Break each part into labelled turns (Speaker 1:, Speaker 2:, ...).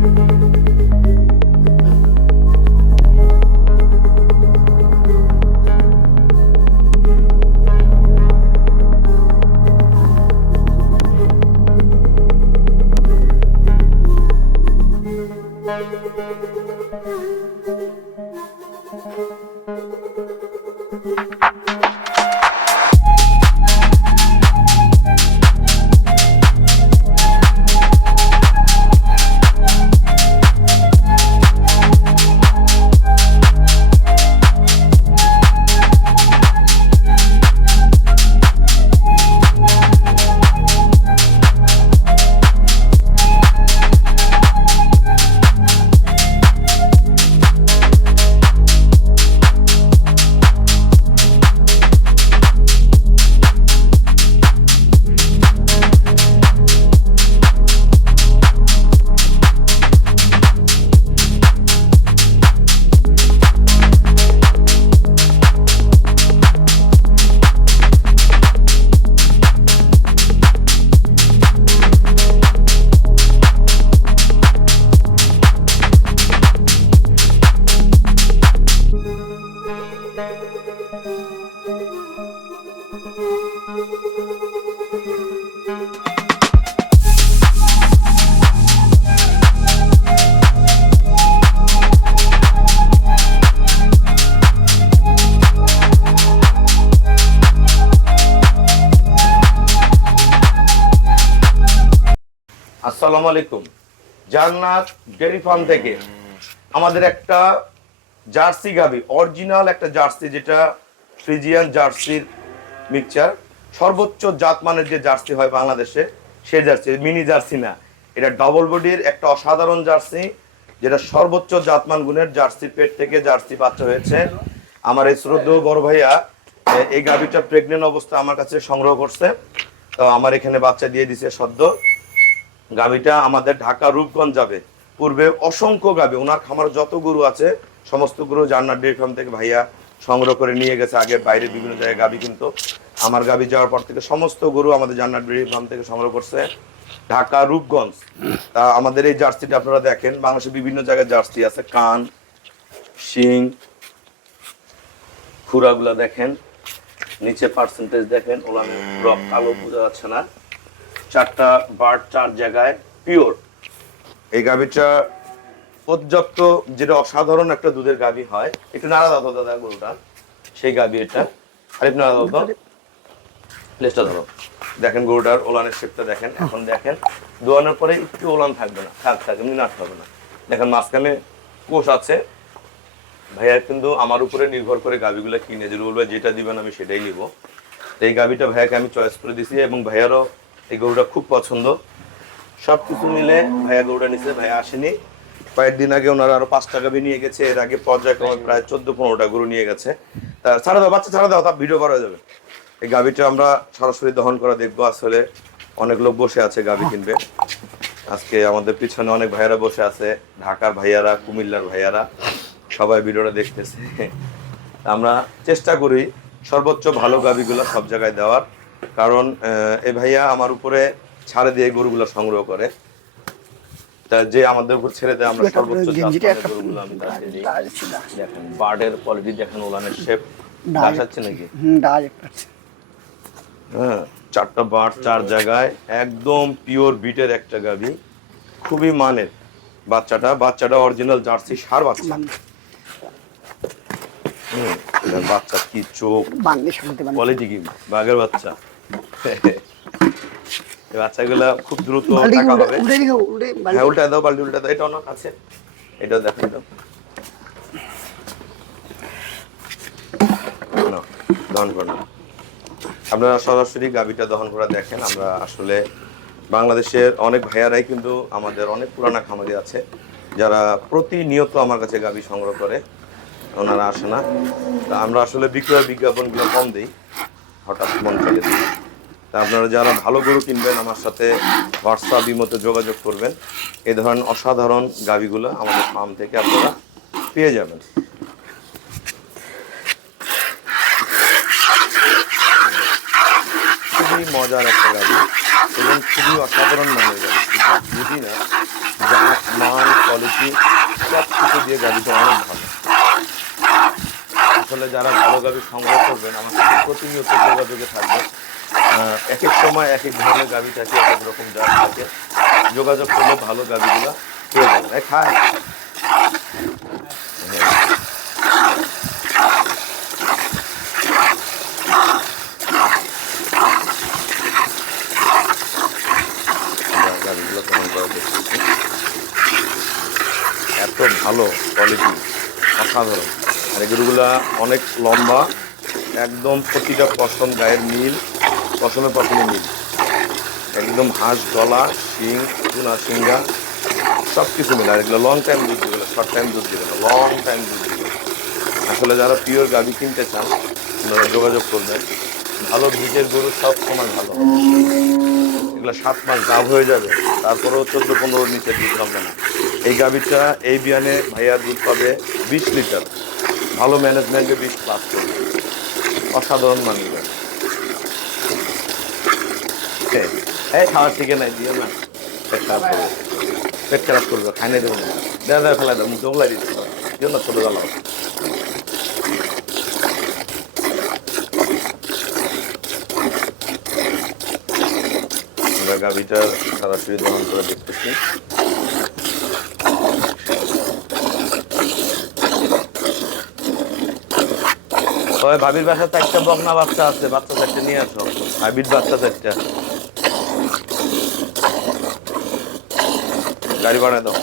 Speaker 1: Thank you. আসসালামু আলাইকুম। জান্নাত ডেয়ারি ফার্ম থেকে আমাদের একটা জার্সি গাবি, অরিজিনাল একটা জার্সি যেটা ফ্রিজিয়ান জার্সির মিক্সচার সর্বোচ্চ জাতমানের যে জার্সি হয় বাংলাদেশে সে জার্সি, মিনি জার্সি না। এটা ডবল বডির একটা অসাধারণ জার্সি, যেটা সর্বোচ্চ জাতমান গুণের জার্সির পেট থেকে জার্সি বাচ্চা হয়েছে। আমার এই শ্রদ্ধেয় বড় ভাইয়া এই গাবিটা প্রেগনেন্ট অবস্থা আমার কাছে সংগ্রহ করছে। তো আমার এখানে বাচ্চা দিয়ে দিছে সদ্য। গাবিটা আমাদের ঢাকা, রূপগঞ্জ যাবে। পূর্বে অসংখ্য গাবি ওনার খামার যত গরু আছে, সমস্ত গরু জান্নার ডেয়ারি ফার্ম থেকে ভাইয়া সংগ্রহ করে নিয়ে গেছে। আগে বাইরে বিভিন্ন জায়গায় গাবি কিন্তু। আমার গাবি যাওয়ার পর থেকে সমস্ত গরু আমাদের জান্নার ডেয়ারি ফার্ম থেকে সংগ্রহ করছে। ঢাকা, রূপগঞ্জ। তা আমাদের এই জার্সিটা আপনারা দেখেন, বাংলাদেশের বিভিন্ন জায়গায় জার্সি আছে। কান, শিং, খুরাগুলা দেখেন। নিচে পার্সেন্টেজ দেখেন ওলানে পুরো কালো, বোঝা যাচ্ছে না। চারটা বার্ড চার জায়গায় পিওর এই গাভীটা পর্যাপ্ত যেটা অসাধারণ একটা দুধের গাভী হয়, একটু নাড়া দাও দাদা গরুটা, সেই গাভী এটা। আরেকটু নাড়া ধরো। দেখেন গরুটার ওলানের শেপটা দেখেন, এখন দেখেন, দোয়ানোর পরে একটু ওলান থাকবে না, থাক থাক, এমনি নাড়তে হবে না। দেখেন মাঝখানে কোষ আছে। ভাইয়া কিন্তু আমার উপরে নির্ভর করে গাভিগুলো কিনে যে বলবে যেটা দিবেন আমি সেটাই নিব। এই গাভিটা ভাইয়াকে আমি চয়েস করে দিছি এবং ভাইয়ারও এই গরুটা খুব পছন্দ। সব কিছু মিলে ভাইয়া গরুটা নিছে ভাইয়া আসেনি। কয়েকদিন আগে ওনারা আরও পাঁচটা গাভি নিয়ে গেছে এর আগে পর্যায়ক্রমে প্রায় চোদ্দ পনেরোটা গরু নিয়ে গেছে। তা ছাড়া দাও বাচ্চা ছাড়া দাও তার ভিডিও বার হয়ে যাবে। এই গাভিটা আমরা সরাসরি দহন করা দেখব আসলে অনেক লোক বসে আছে গাভি কিনবে। আজকে আমাদের পিছনে অনেক ভাইয়ারা বসে আছে ঢাকার ভাইয়ারা কুমিল্লার ভাইয়ারা সবাই ভিডিওটা দেখতেছে। আমরা চেষ্টা করি সর্বোচ্চ ভালো গাভিগুলো সব জায়গায় দেওয়ার। কারণ এ ভাইয়া আমার উপরে ছাড়ে দিয়ে গরুগুলো সংগ্রহ করে। তা যে আমাদের উপর ছেড়ে দেয় আমরা সর্বোচ্চ গরুগুলো আমি দেখেন বার্ডের কোয়ালিটি দেখেন ওলানের শেপ নাকি? হ্যাঁ চারটা বাট চার জায়গায় একদম পিওর বিটের একটা গাভি। খুবই মানের। বাচ্চাটা বাচ্চাটা অরিজিনাল জার্সি সার বাচ্চা। বাচ্চা কি চোখ? কোয়ালিটি কি? বাঘের বাচ্চা। বাচ্চাগুলা খুব দ্রুত টাকা হ্যাঁ উল্টা দাও বাল্টি উল্টা দাও এটা অনেক আছে। এটা দেখো নাও, দহন করো আপনারা সরাসরি গাবিটা দহন করা দেখেন আমরা আসলে বাংলাদেশের অনেক ভাইয়ারাই কিন্তু আমাদের অনেক পুরানা খামারি আছে যারা প্রতিনিয়ত আমার কাছে গাবি সংগ্রহ করে ওনারা আসে না। তা আমরা আসলে বিক্রয় বিজ্ঞাপনগুলো কম দিই হঠাৎ মন চলে দিই তা আপনারা যারা ভালো গরু কিনবেন আমার সাথে হোয়াটসঅ্যাপ ইমোতে যোগাযোগ করবেন। এই ধরনের অসাধারণ গাবিগুলো আমাদের ফার্ম থেকে আপনারা পেয়ে যাবেন। খুবই মজার একটা গাড়ি এবং খুবই অসাধারণ মানের গাড়ি না জাত মান কোয়ালিটি সব কিছু দিয়ে গাড়িটা অনেক ভালো। আসলে যারা ভালো গাড়ি সংগ্রহ করবেন, আমার সাথে প্রতিনিয়ত যোগাযোগে থাকবে এক এক সময় এক এক ধরনের গাড়ি থাকে এক এক রকম জাত থাকে। যোগাযোগ করলে ভালো গাড়িগুলো পেয়ে করে দেখতেছি। এত ভালো কোয়ালিটি অসাধারণ। আর এগুলোগুলা অনেক লম্বা, একদম প্রতিটা পশম গায়ের মিল। পশমে পশমে মিল একদম হাঁস, গলা, শিং, চুনা সিঙ্গা সব কিছু মিলে। আর এগুলো লং টাইম দুধ দিবে শর্ট টাইম দুধ দিবে না লং টাইম দুধ দিবে। আসলে যারা পিওর গাভি কিনতে চান, আপনারা যোগাযোগ করবেন। ভালো ভিটের গরু সব সময় ভালো। এগুলো সাত মাস গাভ হয়ে যাবে, তারপরেও চোদ্দ পনেরো নিচে দুধ হবে না। এই গাভীটা, এই বিয়ানে ভাইয়া দুধ পাবে বিশ লিটার। ভালো ম্যানেজমেন্টে বিশ প্লাস করবে। অসাধারণ মানের গাভী। এই, খাওয়ার থেকে নাই দিও না। পেট খারাপ পেট খারাপ করবে খাই দেবো না। দেওয়া দেওয়া ফেলাই দেবো দিও না ছোটো আমরা গাভিটার সরাসরি করে দেখতেছি। তবে ভাবির বাসা চারটা বকনা বাচ্চা আছে বাচ্চা চারটে নিয়ে আসো। ভাবির বাচ্চা চারটা। গাড়ি বানায় দাও।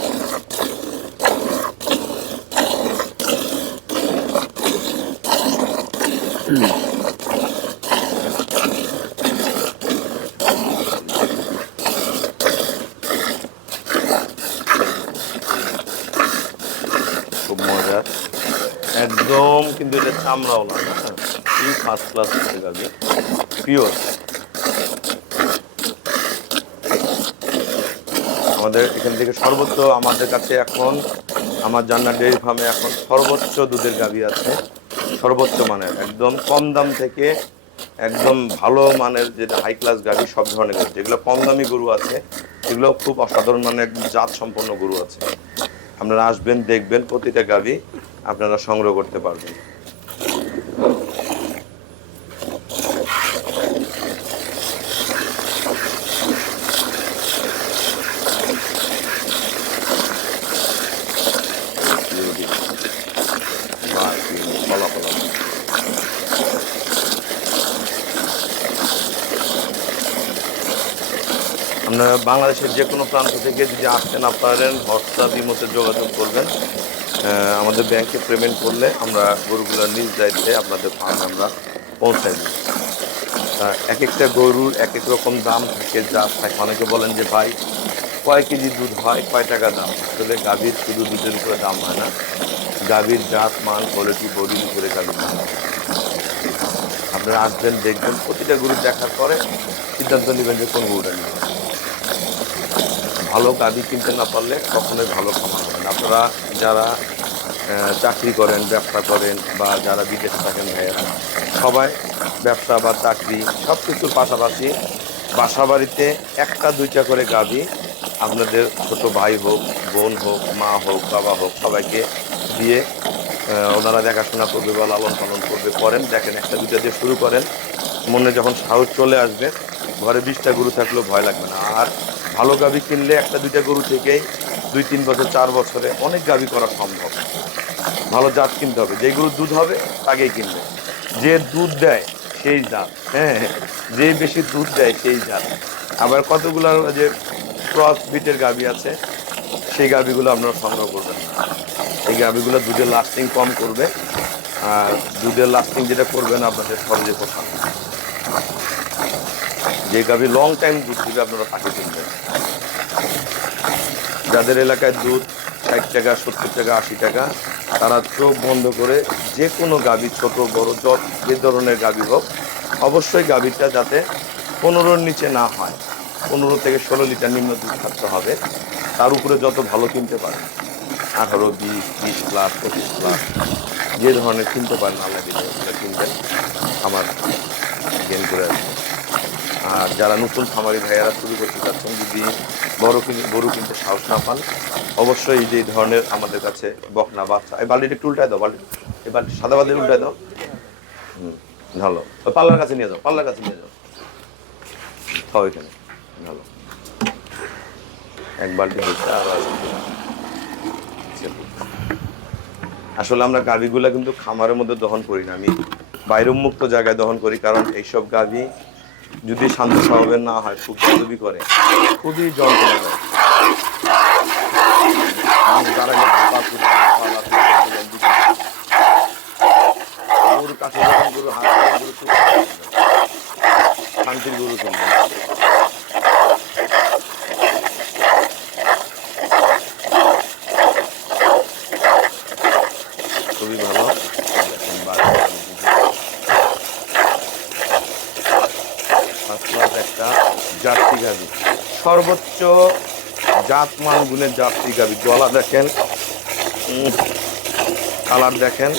Speaker 1: খুব একদম কিন্তু এটা চামড়াও না। ফার্স্ট ক্লাস গাবি পিওর আমাদের এখান থেকে সর্বোচ্চ আমাদের কাছে এখন, আমার জান্নার ডেয়ারি ফার্মে এখন সর্বোচ্চ দুধের গাভী আছে। সর্বোচ্চ মানের, একদম কম দাম থেকে একদম ভালো মানের যেটা হাই ক্লাস গাড়ি সব ধরনের গরু, যেগুলো কম দামি গরু আছে, এগুলো খুব অসাধারণ মানের একদম জাত সম্পন্ন গরু আছে। আপনারা আসবেন, দেখবেন প্রতিটা গাবি আপনারা সংগ্রহ করতে পারবেন। আপনারা বাংলাদেশের যে কোনো প্রান্ত থেকে যদি আসতে না পারেন হোয়াটসঅ্যাপ ইমোতে যোগাযোগ করবেন। আমাদের ব্যাংকে পেমেন্ট করলে আমরা গরুগুলো নিজ দায়িত্বে আপনাদের ফার্মে আমরা পৌঁছাই দিই। এক একটা গরুর এক এক রকম দাম থাকে, যা থাকে। অনেকে বলেন যে, ভাই, কয় কেজি দুধ হয়? কয় টাকা দাম? আসলে গাভীর শুধু দুধের উপরে দাম হয় না। গাভীর জাত, মান কোয়ালিটি বডির উপরে গাভীর দাম। আপনারা আসবেন, দেখবেন। প্রতিটা গরু দেখার পরে সিদ্ধান্ত নেবেন যে কোন গরুটা নেবেন। ভালো গাড়ি কিনতে না পারলে কখনোই ভালো হবে না। আপনারা যারা চাকরি করেন, ব্যবসা করেন বা যারা বিদেশে থাকেন ভাইয়েরা, সবাই ব্যবসা বা চাকরি সব কিছুর পাশাপাশি বাসা বাড়িতে একটা, দুইটা করে গাভি আপনাদের ছোট ভাই হোক, বোন হোক, মা হোক, বাবা হোক, সবাইকে দিয়ে ওনারা দেখাশোনা করবে বা লালন পালন করবে, করেন। দেখেন, একটা, দুইটা দিয়ে শুরু করেন। মনে যখন সাহস চলে আসবে, ঘরে বিশটা গরু থাকলেও ভয় লাগবে না। আর ভালো গাভি কিনলে একটা, দুইটা গরু থেকেই দুই, তিন বছর, চার বছরে অনেক গাভি করা সম্ভব। ভালো জাত কিনতে হবে। যে গরুর দুধ হবে, তাকেই কিনবে। যে দুধ দেয়, সেই জাত। হ্যাঁ যে বেশি দুধ দেয়, সেই জাত। আবার কতগুলো যে ক্রস বিটের গাভি আছে, সেই গাভিগুলো আপনারা সংগ্রহ করবেন। এই গাভিগুলো দুধের লাস্টিং কম করবে। আর দুধের লাস্টিং যেটা করবেন, আপনাদের সহজে পোষান যে গাভি লং টাইম দুধ দিবে, আপনারা তাকে কিনবেন। যাদের এলাকায় দুধ ষাট টাকা, সত্তর টাকা, আশি টাকা, তারা চোখ বন্ধ করে যে কোনো গাভী, ছোট, বড়, যত যে ধরনের গাভী হোক, অবশ্যই গাভীটা যাতে পনেরোর নিচে না হয়। পনেরো থেকে ষোলো লিটার নিম্ন দুধ থাকতে হবে। তার উপরে যত ভালো কিনতে পারে আঠারো, বিশ বিশ প্লাস পঁচিশ প্লাস যে ধরনের কিনতে পারেন ওগুলো কিনবেন। আমার গেন করে আসবে। আর যারা নতুন খামারি ভাইয়ারা শুরু করতে চাচ্ছেন, যদি বড় কিনে গরু কিনতে সাহস না পান, অবশ্যই যে ধরনের আমাদের কাছে বকনা বাচ্চা, এই বালতিটা একটু উল্টায় দাও বালতি এই বালতি সাদা বালতি উল্টায় দাও। হুম, ভালো। ওই পাল্লার কাছে নিয়ে যাও, পাল্লার কাছে নিয়ে যাও। খাও এখানে ভালো। এক আচ্ছা। আসলে আমরা গাভিগুলা কিন্তু খামারের মধ্যে দহন করি না। আমি বাইরে মুক্ত জায়গায় দহন করি, কারণ এইসব গাভি যদি শান্ত স্বভাবের না হয়, খুব গর্বি করে, খুবই যন্ত্রণা গরু গরু শান্তির গরু চলবে খুবই ভালো First class একটা জার্সি গাভি সর্বোচ্চ জাতমান গুণের যাত্রী গাবি। গলা দেখেন। কালার দেখেন।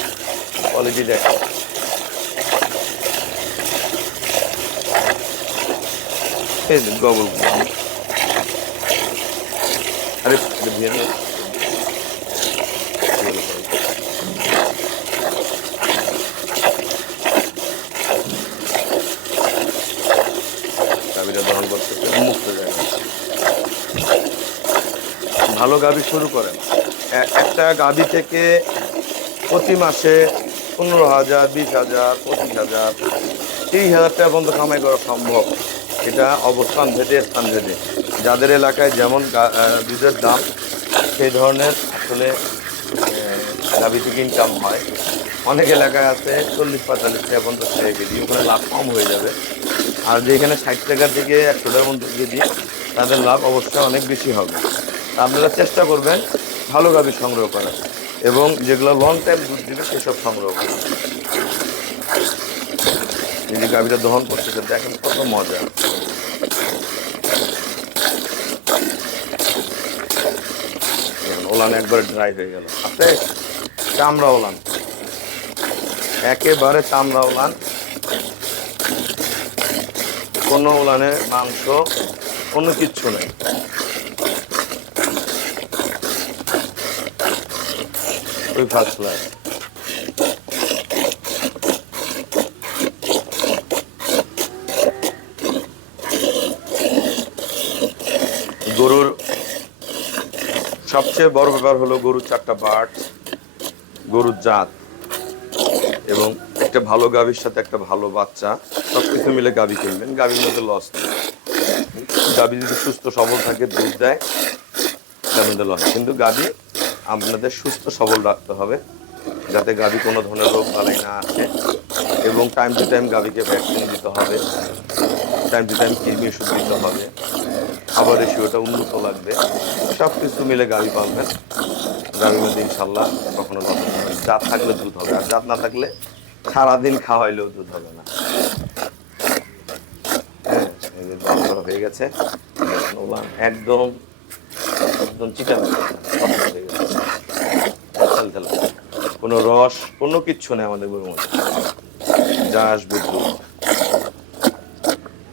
Speaker 1: কোয়ালিটি দেখেন। গবল আরে এটা দিয়ে নে। গাভীরা দহন করতেছে মুক্ত জায়গা ভালো গাভী শুরু করেন। একটা গাভী থেকে প্রতি মাসে পনেরো হাজার, বিশ হাজার, পঁচিশ হাজার, তিরিশ হাজার টাকা পর্যন্ত কামাই করা সম্ভব। এটা অবস্থান ভেদে, স্থান ভেদে। যাদের এলাকায় যেমন দুধের দাম, সেই ধরনের আসলে গাভী থেকে ইনকাম হয়। অনেক এলাকায় আছে, চল্লিশ, পঁয়তাল্লিশ টাকা পর্যন্ত টাকা কেজি ওখানে লাভ কম হয়ে যাবে। আর যেখানে ষাট টাকার থেকে একশো টাকার মধ্যে কেজি তাদের লাভ অবস্থা অনেক বেশি হবে। আপনারা চেষ্টা করবেন ভালো গাভী সংগ্রহ করার। এবং যেগুলো লং টাইম দুধ দিবে সেসব সংগ্রহ করবেন এই যে গাভীটা দহন করতেছে, দেখেন কত মজা। ওলান একবার ড্রাই হয়ে গেল। আছে চামড়া ওলান। একেবারে চামড়া ওলান। কোনো ওলানে মাংস, কোনো কিচ্ছু নেই। ওই ফার্স্ট ক্লাস গরুর সবচেয়ে বড় ব্যাপার হলো গরুর চারটা বাট, গরুর জাত, এবং একটা ভালো গাভীর সাথে একটা ভালো বাচ্চা সব কিছু মিলে গাভী কিনবেন। গাভীর মধ্যে লস নেই। যদি সুস্থ, সবল থাকে, দুধ দেয়, তার মধ্যে লস কিন্তু গাভী আপনাদের সুস্থ, সবল রাখতে হবে, যাতে গাভী কোনো ধরনের রোগ বালাই না আসে। এবং টাইম টু টাইম গাভীকে ভ্যাকসিন দিতে হবে টাইম টু টাইম কৃমি ওষুধ দিতে হবে, খাবার রেশিওটা উন্নত লাগবে সব কিছু মিলে গাভী পালবেন। গাভীর মধ্যে ইনশাল্লাহ কখনো জাত থাকলে দুধ হবে, আর জাত না থাকলে সারাদিন খাওয়াইলেও দুধ হবে না। হ্যাঁ হয়ে গেছে। একদম একদম চিটা থাল। কোনো রস, কোনো কিচ্ছু নেই আমাদের গরুর মধ্যে। যা আসবে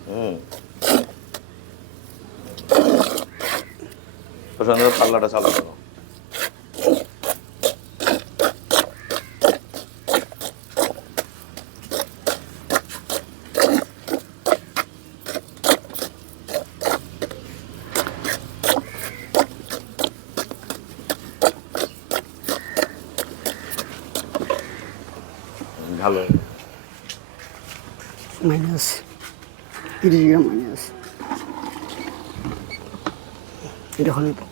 Speaker 1: হুম। পাল্লাটা চালু করো ভালো
Speaker 2: মাইনাস তিরিশ গ্রাম মাইনাস। এটা হলে
Speaker 1: দেখব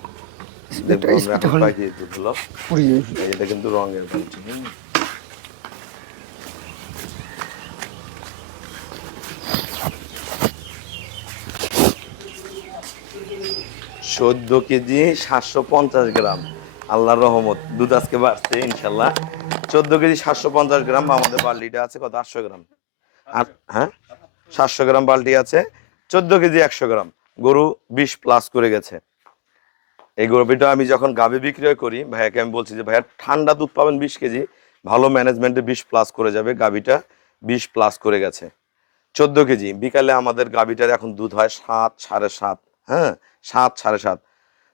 Speaker 2: এটা
Speaker 1: এখন
Speaker 2: হলে
Speaker 1: পাইছি দুধগুলো
Speaker 2: পুরি
Speaker 1: এটা কিন্তু রঙের চোদ্দ কেজি সাতশো পঞ্চাশ গ্রাম। আল্লাহর রহমত দুধ আজকে বাড়ছে ইনশাল্লাহ। চোদ্দ কেজি সাতশো পঞ্চাশ গ্রাম আমাদের বাল্টিটা আছে কত? আটশো গ্রাম। আর হ্যাঁ? সাতশো গ্রাম বাল্টি আছে, চোদ্দ কেজি একশো গ্রাম। গরু বিশ প্লাস করে গেছে। এই গরুটা আমি যখন গাভী বিক্রয় করি, ভাইয়াকে আমি বলছি যে, ভাইয়া, ঠান্ডা দুধ পাবেন বিশ কেজি, ভালো ম্যানেজমেন্টে বিশ প্লাস করে যাবে, গাভীটা বিশ প্লাস করে গেছে। চোদ্দ কেজি, বিকালে আমাদের গাভীটার এখন দুধ হয় সাত, সাড়ে সাত হ্যাঁ? সাত, সাড়ে সাত।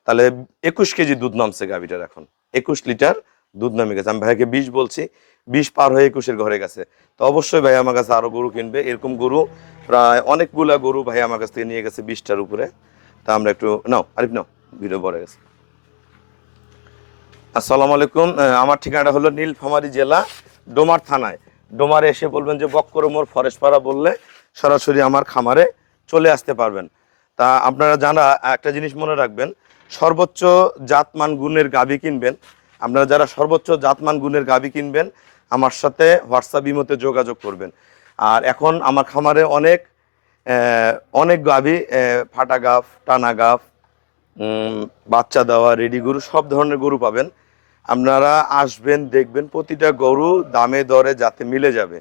Speaker 1: তাহলে একুশ কেজি দুধ নামছে গাভিটার এখন। একুশ লিটার দুধ নামে গেছে। আমি ভাইয়াকে বিশ বলছি বিশ পার হয়ে একুশের ঘরে গেছে। তো অবশ্যই ভাই আমার কাছে আরও গরু কিনবে। এরকম গরু প্রায় অনেকগুলা গরু ভাই আমার কাছ থেকে নিয়ে গেছে বিশটার উপরে। তা আমরা একটু, নাও, আরিফ নাও, ভিডিও পরে গেছে। আসসালামু আলাইকুম। আমার ঠিকানাটা হলো নীলফামারী জেলা, ডোমার থানায়। ডোমারে এসে বলবেন যে বক্করমোর ফরেস্টপাড়া বললে সরাসরি আমার খামারে চলে আসতে পারবেন। তা আপনারা যারা, একটা জিনিস মনে রাখবেন, সর্বোচ্চ জাতমান গুণের গাভী কিনবেন। আপনারা যারা সর্বোচ্চ জাতমান গুণের গাভী কিনবেন আমার সাথে হোয়াটসঅ্যাপ ইমোতে যোগাযোগ করবেন। আর এখন আমার খামারে অনেক অনেক গাভী ফাটা গাফ টানা গাফ বাচ্চা দেওয়া, রেডি গরু, সব ধরনের গরু পাবেন। আপনারা আসবেন, দেখবেন, প্রতিটা গরু দামে দরে যাতে মিলে যাবে।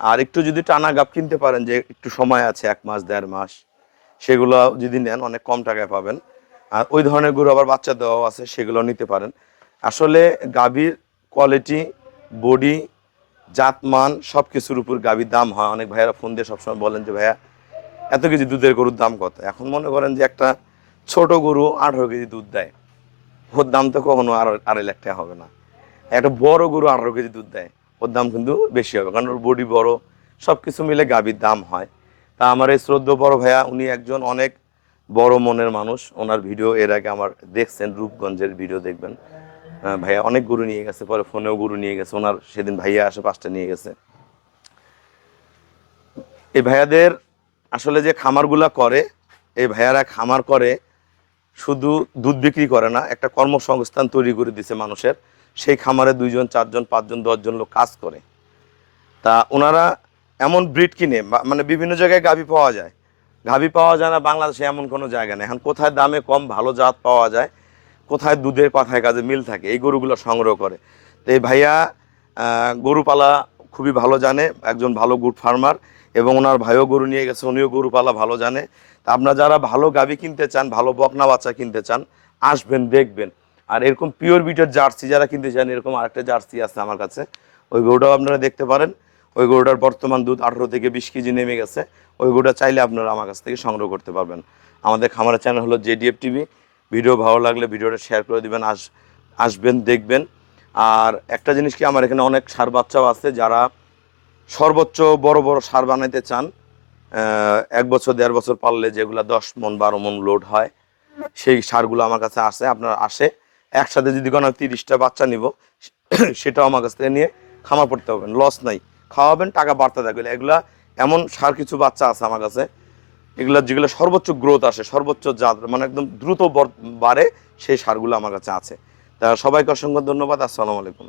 Speaker 1: আর একটু যদি টানা গাপ কিনতে পারেন, যে একটু সময় আছে, এক মাস, দেড় মাস, সেগুলো যদি নেন, অনেক কম টাকায় পাবেন। আর ওই ধরনের গরু আবার বাচ্চা দেওয়াও আছে, সেগুলো নিতে পারেন। আসলে গাভীর কোয়ালিটি বডি জাতমান সব কিছুর উপর গাভীর দাম হয়। অনেক ভাইয়েরা ফোন দিয়ে সবসময় বলেন যে, ভাইয়া, এত কেজি দুধের গরুর দাম কত? এখন মনে করেন যে, একটা ছোট গরু আঠারো কেজি দুধ দেয়। ওর দাম তো কখনো আর আড়াই লাখ টাকা হবে না। একটা বড় গরু আঠারো কেজি দুধ দেয়, ওর দাম কিন্তু বেশি হবে। কারণ ওর বডি বড় সব কিছু মিলে গাভীর দাম হয়। তা আমার এই শ্রদ্ধ বড় ভাইয়া, উনি একজন অনেক বড় মনের মানুষ। ওনার ভিডিও এর আগে আমার দেখছেন, রূপগঞ্জের ভিডিও দেখবেন। ভাইয়া অনেক গরু নিয়ে গেছে, পরে ফোনেও গরু নিয়ে গেছে, ওনার সেদিন ভাইয়া আসে, পাঁচটা নিয়ে গেছে। এই ভাইয়াদের আসলে যে খামারগুলা করে, এই ভাইয়ারা খামার করে, শুধু দুধ বিক্রি করে না, একটা কর্মসংস্থান তৈরি করে দিছে মানুষের। সেই খামারে দুইজন, চারজন, পাঁচজন, দশজন লোক কাজ করে। তা ওনারা এমন ব্রিড কিনে মানে বিভিন্ন জায়গায় গাভি পাওয়া যায়। গাভী পাওয়া যায় না, বাংলাদেশে এমন কোনো জায়গা নেই। এখন কোথায় দামে কম ভালো জাত পাওয়া যায় কোথায় দুধের কথায় কাজে মিল থাকে, এই গরুগুলো সংগ্রহ করে। তো এই ভাইয়া গরুপালা খুবই ভালো জানে, একজন ভালো গুড ফার্মার এবং ওনার ভাইও গরু নিয়ে গেছে, উনিও গরুপালা ভালো জানে। তা আপনারা যারা ভালো গাভী কিনতে চান, ভালো বকনা বাচ্চা কিনতে চান, আসবেন, দেখবেন। আর এরকম পিওর বিটের জার্সি যারা কিনতে চান, এরকম আরেকটা জার্সি আছে আমার কাছে। ওই গরুটাও আপনারা দেখতে পারেন। ওই গরুটার বর্তমান দুধ আঠেরো থেকে বিশ কেজি নেমে গেছে। ওই গরুটা চাইলে আপনারা আমার কাছ থেকে সংগ্রহ করতে পারবেন। আমাদের খামারের চ্যানেল হলো জেডিএফ টিভি ভিডিও ভালো লাগলে ভিডিওটা শেয়ার করে দিবেন, আস, আসবেন, দেখবেন। আর একটা জিনিস কি, আমার এখানে অনেক সার বাচ্চাও আছে যারা সর্বোচ্চ বড় বড় সার বানাইতে চান। এক বছর, দেড় বছর পারলে যেগুলো দশ মন, বারো মন লোড হয়, সেই সারগুলো আমার কাছে আসে, আপনার আসে। একসাথে যদি কোনো তিরিশটা বাচ্চা নিব, সেটাও আমার কাছ থেকে নিয়ে খামার পড়তে হবেন লস নাই। খাওয়াবেন, টাকা বাড়তে থাকবে। এগুলা এমন সার কিছু বাচ্চা আছে আমার কাছে এগুলা যেগুলো সর্বোচ্চ গ্রোথ আসে, সর্বোচ্চ জাত মানে একদম দ্রুত বাড়ে, সেই সারগুলো আমার কাছে আছে। তা সবাইকে অসংখ্য ধন্যবাদ, আসসালামু আলাইকুম।